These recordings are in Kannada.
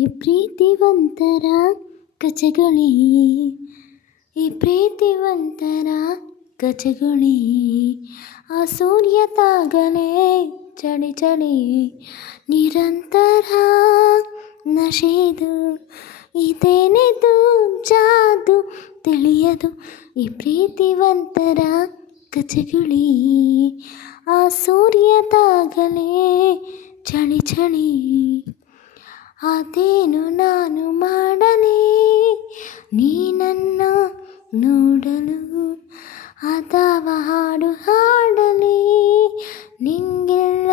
ಈ ಪ್ರೀತಿವಂತರ ಕಚಗುಳಿ, ಈ ಪ್ರೀತಿವಂತರ ಕಚಗುಳಿ, ಆ ಸೂರ್ಯ ತಾಗಲೇ ಚಳಿ ಚಳಿ ನಿರಂತರ ನಶೆದು, ಇದೇನಿದು ಜಾದು ತಿಳಿಯದು. ಈ ಪ್ರೀತಿವಂತರ ಕಚಗುಳಿ, ಆ ಸೂರ್ಯ ತಾಗಲೇ ಚಳಿ ಚಳಿ. ಅದೇನು ನಾನು ಮಾಡಲಿ ನೀನನ್ನು ನೋಡಲು, ಅಥವಾ ಹಾಡು ಹಾಡಲಿ ನಿಂಗೆಲ್ಲ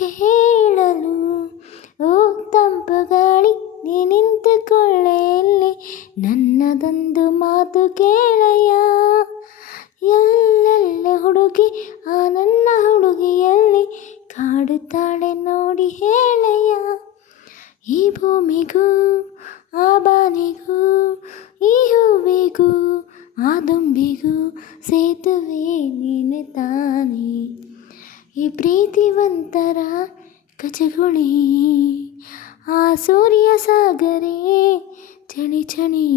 ಕೇಳಲು. ಓ ತಂಪು ಗಾಳಿ ನೀ ನಿಂತುಕೊಳ್ಳೆಯಲ್ಲಿ, ನನ್ನದೊಂದು ಮಾತು ಕೇಳಯ್ಯ. ಎಲ್ಲೆಲ್ಲ ಹುಡುಗಿ ಆ ನನ್ನ ಹುಡುಗಿಯಲ್ಲಿ ಕಾಡುತ್ತಾಳೆ ನೋಡಿ ಹೇಳಯ್ಯ. ಈ ಭೂಮಿಗೂ ಆ ಬಾನಿಗೂ, ಈ ಹೂವಿಗೂ ಆ ದುಂಬಿಗೂ ಸೇತುವೆ ನೀನೆ ತಾನೆ. ಈ ಪ್ರೀತಿವಂತರ ಕಚಗುಳಿ, ಆ ಸೂರ್ಯ ಸಾಗರೇ ಚಳಿ ಚಳಿ.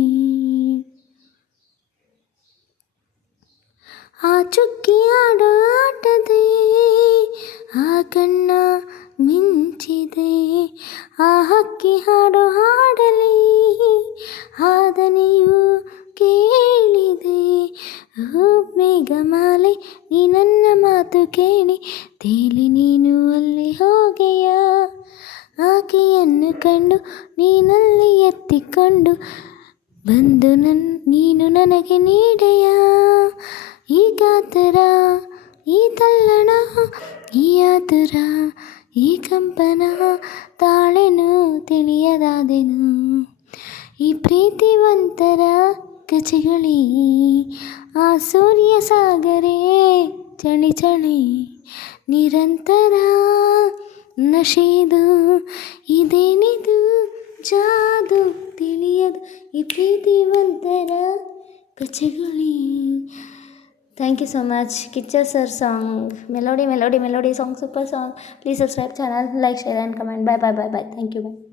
ಆ ಚುಕ್ಕಿ ಆಡೋ ಆಟದೆ ಆ ಕಣ್ಣ ಮಿಂಚಿದೆ, ಆ ಹಕ್ಕಿ ಹಾಡೋ ಹಾಡಲಿ ಆ ದನಿಯು ಕೇಳಿದೆ. ಓ ಮೇಘಮಾಲೆ ನೀ ನನ್ನ ಮಾತು ಕೇಳಿ, ತೇಲಿ ನೀನು ಅಲ್ಲಿ ಹೋಗೆಯ. ಆಕೆಯನ್ನು ಕಂಡು ನೀನಲ್ಲಿ ಎತ್ತಿಕೊಂಡು ಬಂದು ನೀನು ನನಗೆ ನೀಡೆಯ. ಈ ಕಾತರ ಈ ತಲ್ಲಣ ಈ ಆತುರ ಈ ಕಂಪನ ತಾಳೆನು ತಿಳಿಯದಾದೆನು. ಈ ಪ್ರೀತಿವಂತರ ಕಚಗುಳಿ, ಆ ಸೂರ್ಯ ಸಾಗರೇ ಚಳಿ ಚಳಿ ನಿರಂತರ ನಶೆದು, ಇದೇನಿದು ಜಾದು ತಿಳಿಯದು. ಈ ಪ್ರೀತಿವಂತರ ಕಚಗುಳಿ. Thank you so much. Kicha sir song, melody song, super song. Please subscribe channel, like, share and comment. Bye. Thank you. Bye.